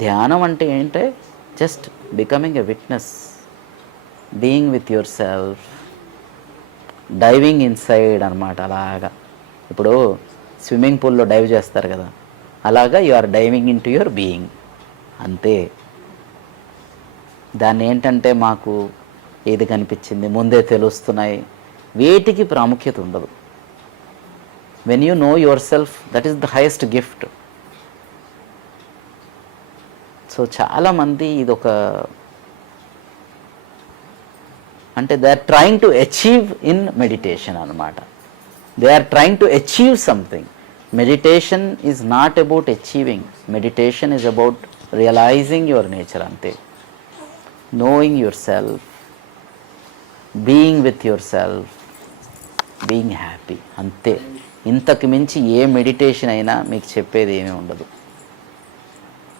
ధ్యానం అంటే ఏంటంటే just becoming a witness, being with yourself, diving inside అనమాట. అలాగా ఇప్పుడు స్విమ్మింగ్ పూల్లో డైవ్ చేస్తారు కదా, అలాగా you are diving into your being, అంతే. దాన్ని ఏంటంటే మాకు ఏది కనిపించింది ముందే తెలుస్తున్నాయి, వేటికి ప్రాముఖ్యత ఉండదు. When you know yourself, that is the highest gift. So చాలామంది ఇదొక అంటే they are trying to achieve in meditation అనమాట. They are trying to achieve something. Meditation is not about achieving, meditation is about realising your nature, అంతే. knowing yourself, being with yourself, being happy, అంతే. ఇంతకు మించి ఏ meditation అయినా మీకు చెప్పేది ఏమీ ఉండదు.